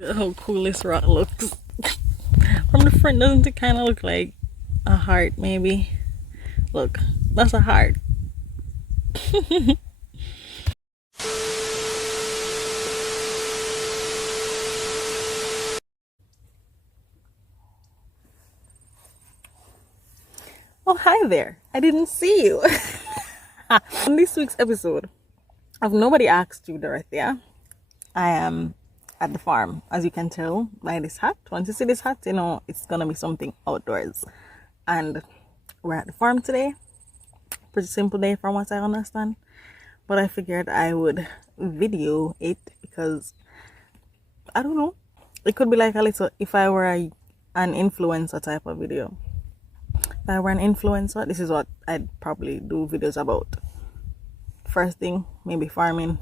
How cool this rock looks. From the front, doesn't it kind of look like a heart, maybe? Look, that's a heart. Oh, hi there. I didn't see you. On this week's episode of Nobody Asked You, Dorothea, I am at the farm, as you can tell by this hat. Once you see this hat, you know it's gonna be something outdoors. And we're at the farm today. Pretty simple day from what I understand. But I figured I would video it because, I don't know, it could be like a little, if I were an influencer type of video. If I were an influencer, this is what I'd probably do videos about. First thing, maybe farming.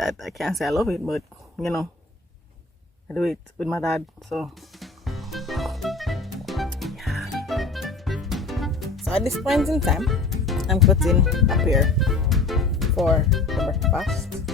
I can't say I love it, but you know, I do it with my dad, so yeah. So at this point in time, I'm cutting a pear for the breakfast.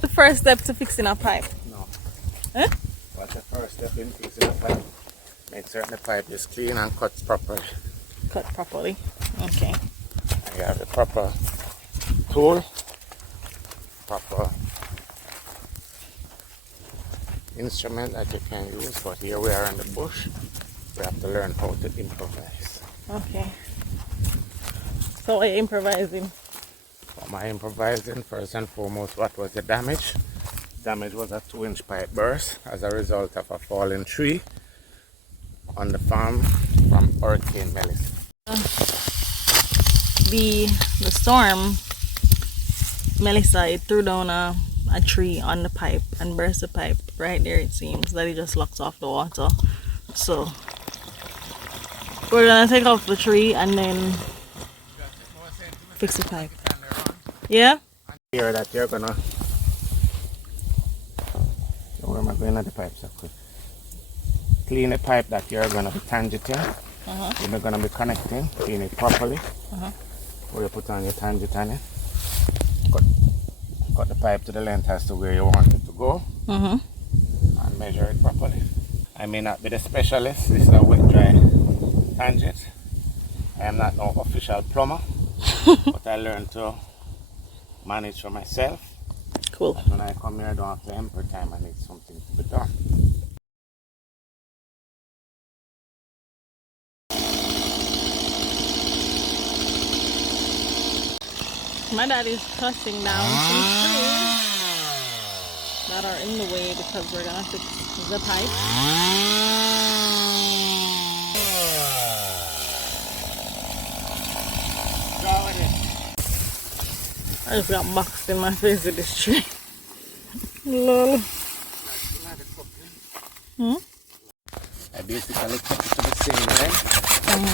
The first step to fixing a pipe. No. Huh? What's the first step in fixing a pipe? Make certain the pipe is clean and cut properly. Cut properly. Okay. You have the proper tool, proper instrument that you can use, but here we are in the bush. We have to learn how to improvise. Okay. So I improvising. For my improvising, first and foremost, what was the damage? Damage was a 2-inch pipe burst as a result of a fallen tree on the farm from Hurricane Melissa. The storm, Melissa, it threw down a tree on the pipe and burst the pipe right there. It seems that it just locks off the water. So we're gonna take off the tree and then fix the pipe. Yeah? Here that you're gonna, where am I going at the pipe so quick? Clean the pipe that you're gonna be tangenting. You're gonna be connecting. Clean it properly. Before you put on your tangent on it. Cut the pipe to the length as to where you want it to go. And measure it properly. I may not be the specialist. This is a wet dry tangent. I am not no official plumber. But I learned to manage for myself. Cool. When I come here, I don't have to emperor time. I need something to be done. My dad is cutting down some trees that are in the way because we're gonna fix the pipe. I just got boxed in my face with this tree. Lol. I basically cut it to the same length. And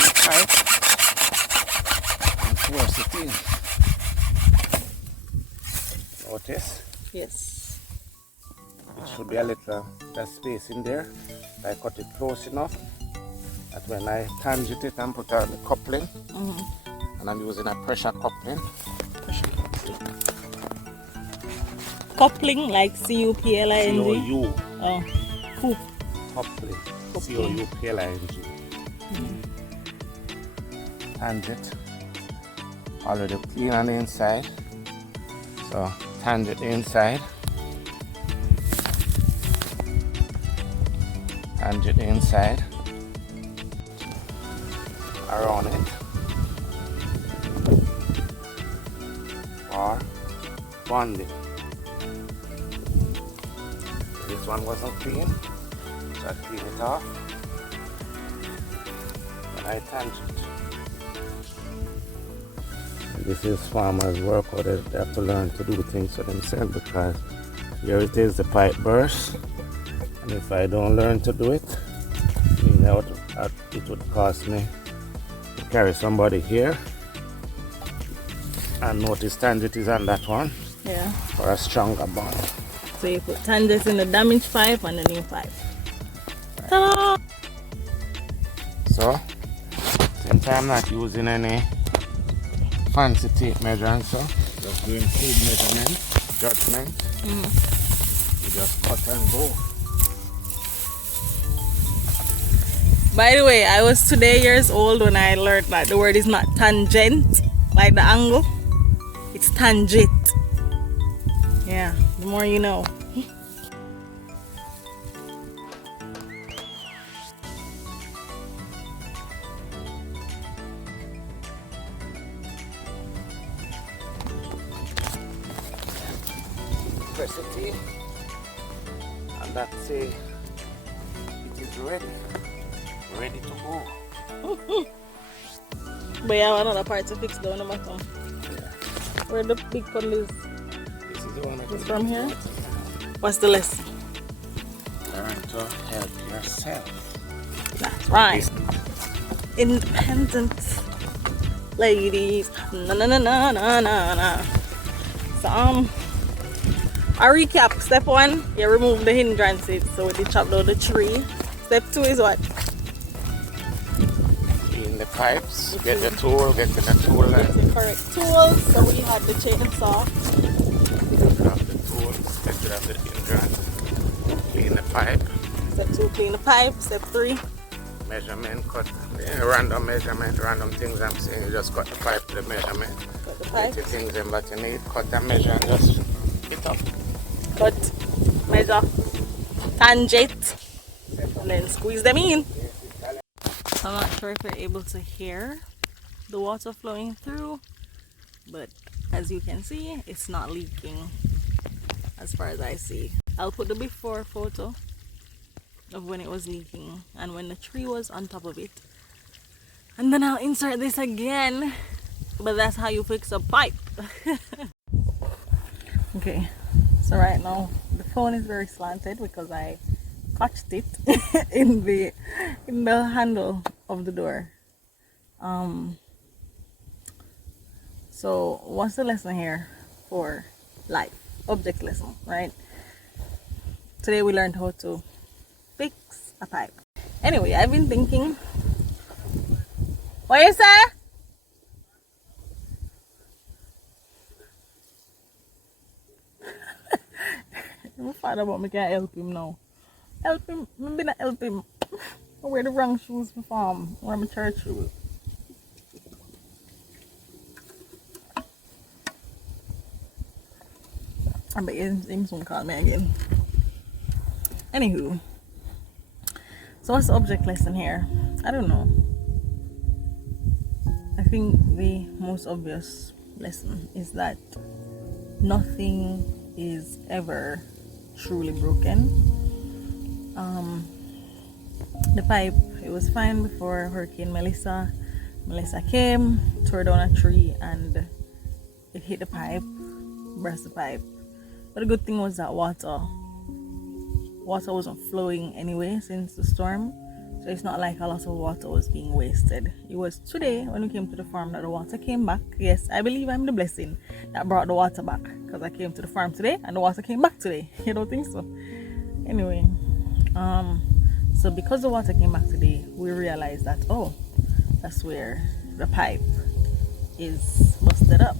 the pipe and force it in. Notice? Yes. It should be a little that space in there. I cut it close enough that when I tangent it and put on the coupling, and I'm using a pressure coupling. Coupling like C-U-P-L-I-N-G? C-O-U. Oh. Cool. Coupling. C-O-U-P-L-I-N-G. Tangent. Already clean on the inside. So tangent inside. Tangent inside. Around it. Or bond it. this one wasn't clean, so I clean it off. And I tangent. This is farmers' work, or they have to learn to do things for themselves, because here it is, the pipe burst, and if I don't learn to do it, it would cost me to carry somebody here. And notice tangent is on that one. Yeah. For a stronger bond. So you put tangents in the damaged pipe and the new pipe. Ta-da! So, since I'm not using any fancy tape measuring, so just doing food measurement, judgment, you just cut and go. By the way, I was today years old when I learned that the word is not tangent, like the angle. It's tangent. Yeah, the more you know. Press it in, and that's it. It is ready to go. But you have another part to fix down the bottom. Yeah. Where the big puddle is. This is the one It's from here. What's the lesson? Learn to help yourself. That's right. Independent ladies. Na na na na na na na. So I recap. Step 1, you remove the hindrances. So we chop down the tree. Step 2 is what? Clean the pipes. Get the tool. Get the tool. Get the correct tools. So we had the chainsaw. Grab the tools. Get rid of the hindrance. Clean the pipe. Step 2, clean the pipe. Step 3. Measurement, cut. Random measurement, random things I'm saying. You just cut the pipe to the measurement. Cut the pipe. Get the things in that you need. Cut and measure and just hit up. Cut, measure, tangent, and then squeeze them in. I'm not sure if you're able to hear the water flowing through, but as you can see, it's not leaking as far as I see. I'll put the before photo of when it was leaking and when the tree was on top of it, and then I'll insert this again. But that's how you fix a pipe. Okay, so right now the phone is very slanted because I catched it in the handle of the door. So what's the lesson here for life? Object lesson, right? Today we learned how to fix a pipe. Anyway, I've been thinking. What you say? My father, but I can't help him now. Help him? Maybe not help him. I wear the wrong shoes for farm. I wear my church shoes. I bet him soon call me again. Anywho, so what's the object lesson here? I don't know. I think the most obvious lesson is that nothing is ever truly broken. The pipe, it was fine before Hurricane Melissa. Melissa came, tore down a tree, and it hit the pipe, burst the pipe. But the good thing was that water wasn't flowing anyway since the storm, so it's not like a lot of water was being wasted. It was today when we came to the farm that the water came back. Yes, I believe I'm the blessing that brought the water back, because I came to the farm today and the water came back today. You don't think so? Anyway, so because the water came back today, we realized that, oh, that's where the pipe is busted up.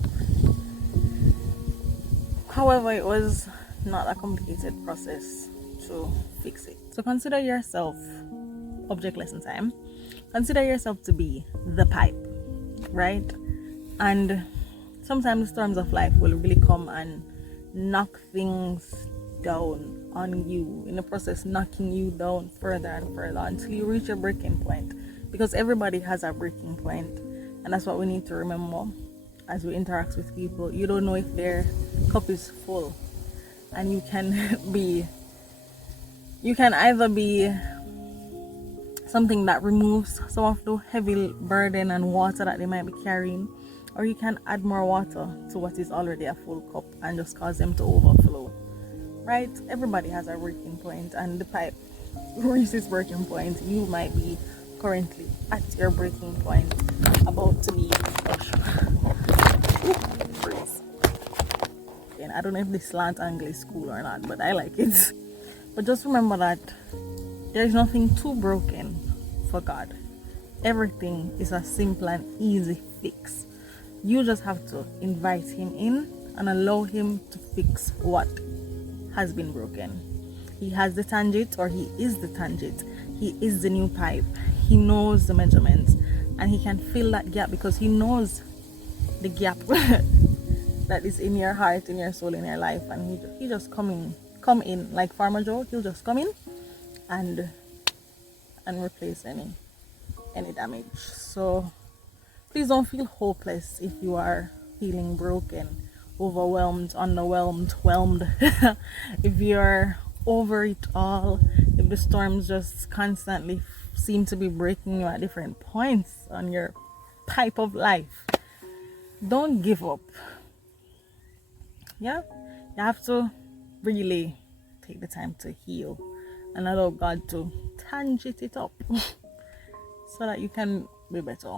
However, it was not a complicated process to fix it. So consider yourself, object lesson time, consider yourself to be the pipe, right? And sometimes the storms of life will really come and knock things down on you, in the process knocking you down further and further until you reach a breaking point, because everybody has a breaking point, and that's what we need to remember as we interact with people. You don't know if their cup is full, and you can be You can either be something that removes some of the heavy burden and water that they might be carrying, or you can add more water to what is already a full cup and just cause them to overflow. Right? Everybody has a breaking point, and the pipe reaches breaking point. You might be currently at your breaking point, about to be freeze. And I don't know if this slant angle is cool or not, but I like it. But just remember that there's nothing too broken for God. Everything is a simple and easy fix. You just have to invite Him in and allow Him to fix what has been broken. He has the tangent, or He is the tangent. He is the new pipe. He knows the measurements, and He can fill that gap because He knows the gap that is in your heart, in your soul, in your life. And he just come in like Farmer Joe. He'll just come in and replace any damage. So please don't feel hopeless if you are feeling broken, overwhelmed, underwhelmed, whelmed. If you're over it all, if the storms just constantly seem to be breaking you at different points on your pipe of life, don't give up. Yeah, you have to really take the time to heal and allow God to tangent it up so that you can be better.